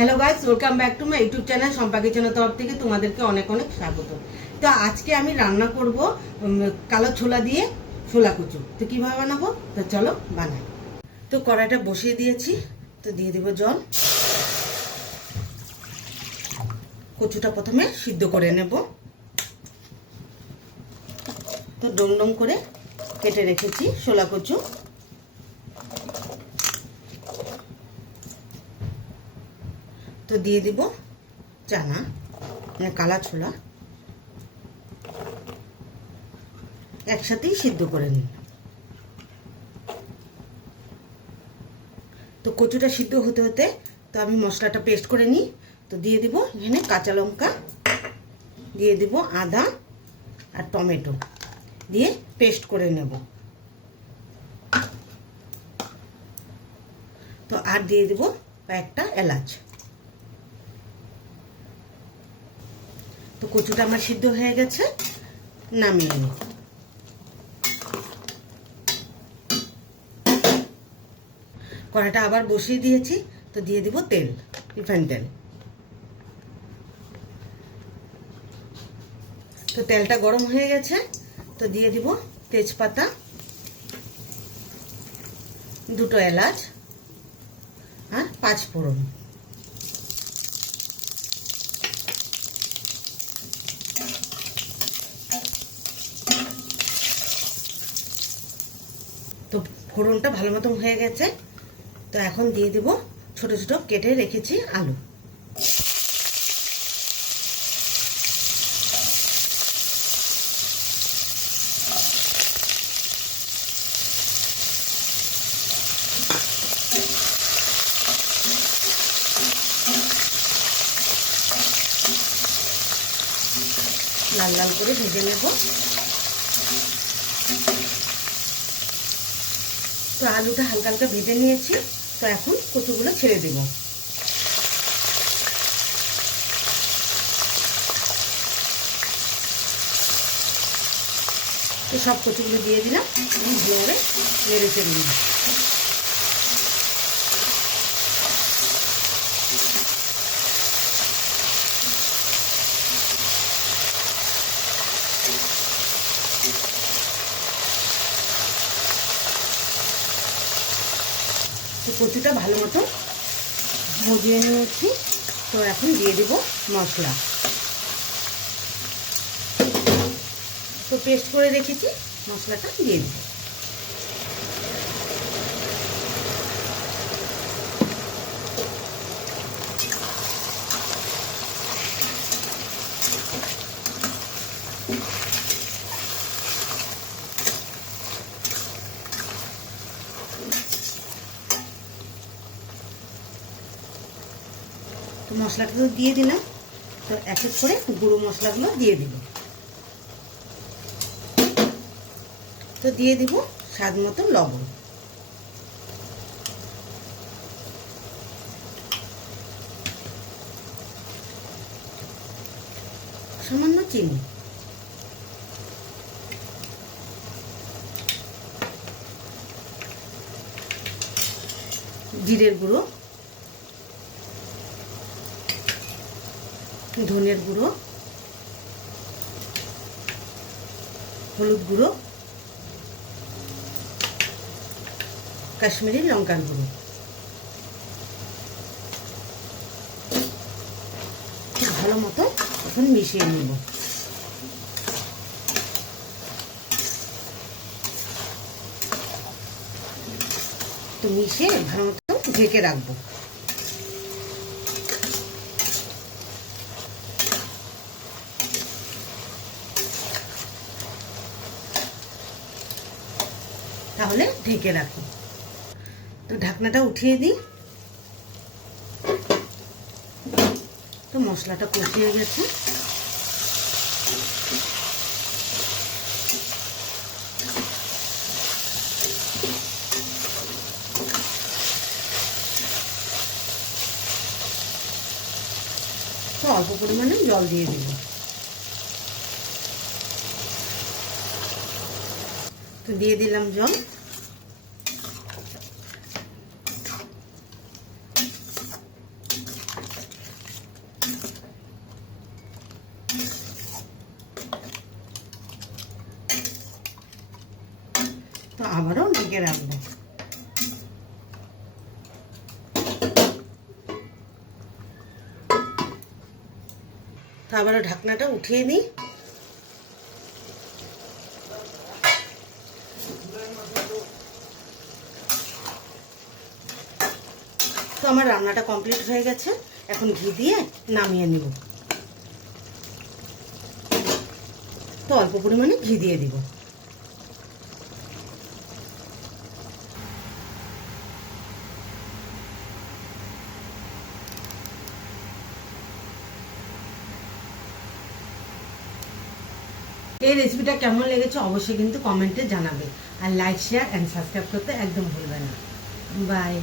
Hello guys, welcome back to my YouTube channel Shampa কিচেনের তরফ থেকে তোমাদেরকে অনেক অনেক স্বাগত। তো আজকে আমি রান্না করব কালো ছোলা দিয়ে ছোলা কচু। তো কীভাবে বানাবো, তো চলো বানাই। তো কড়াইটা বসিয়ে দিয়েছি, তো দিয়ে দেবো জল। কচুটা প্রথমে সিদ্ধ করে নেব। তো ডোম ডোম করে কেটে রেখেছি ছোলা কচু। তো দিয়ে দিব চানা, মানে কালা ছোলা, একসাথেই সিদ্ধ করে নিই। তো কচুটা সিদ্ধ হতে হতে তো আমি মশলাটা পেস্ট করে নিই। তো দিয়ে দিব এখানে কাঁচা লঙ্কা, দিয়ে দিব আদা আর টমেটো দিয়ে পেস্ট করে নেব। তো আর দিয়ে দিব কয়েকটা এলাচ। তো কচুটা আমার সিদ্ধ হয়ে গেছে, নামিয়ে নিই। কড়াইটা আবার বসিয়ে দিয়েছি, তো দিয়ে দিব তেল, রিফাইন তেল। তো তেলটা গরম হয়ে গেছে, তো দিয়ে দিব তেজপাতা, দুটো এলাচ আর 5 ফোড়ন। তো ফোড়নটা ভালো মতো হয়ে গেছে, তো এখন দিয়ে দেব ছোট ছোট কেটে রেখেছি আলু। লাল লাল করে ভেজে নেব। তো আলুটা হালকা হালকা ভেজে নিয়েছি, তো এখন কচুগুলো ছেড়ে দেব। তো সব কচুগুলো দিয়ে দিলাম, ভালোভাবে নেড়ে চেড়ে দিলাম। তো কচুটা ভালো মতো ভজিয়ে নিয়েছি, তো এখন দিয়ে দেব মশলা। তো পেস্ট করে রেখেছি, মশলাটা দিয়ে দেব। তো মশলাটা তো দিয়ে দিলাম, তো এক এক করে গুঁড়ো মশলাগুলো দিয়ে দিব। তো দিয়ে দিব স্বাদ মতো লবণ, সামান্য চিনি, জিরের গুঁড়ো, ধনের গুঁড়ো, হলুদ গুঁড়ো, কাশ্মীরি লঙ্কার গুঁড়ো। ভালো মতো এখন মিশিয়ে নেব। তো মিশিয়ে ভালো মতো ঢেকে রাখবো। তাহলে ঢেকে রাখি। তো ঢাকনাটা উঠিয়ে দিই। তো মশলাটা কষিয়ে গেছে, তো অল্প পরিমাণে জল দিয়ে দিব। তো দিয়ে দিলাম জল। আবারও ঢেকে রাখবো। তো আবারও ঢাকনাটা উঠিয়ে নিই। তো আমার রান্নাটা কমপ্লিট হয়ে গেছে, এখন ঘি দিয়ে নামিয়ে নিব। তো অল্প পরিমাণে ঘি দিয়ে দিব। এই রেসিপিটা কেমন লেগেছে অবশ্যই কিন্তু কমেন্টে জানাবে, আর লাইক শেয়ার অ্যান্ড সাবস্ক্রাইব করতে একদম ভুলবে না। বাই।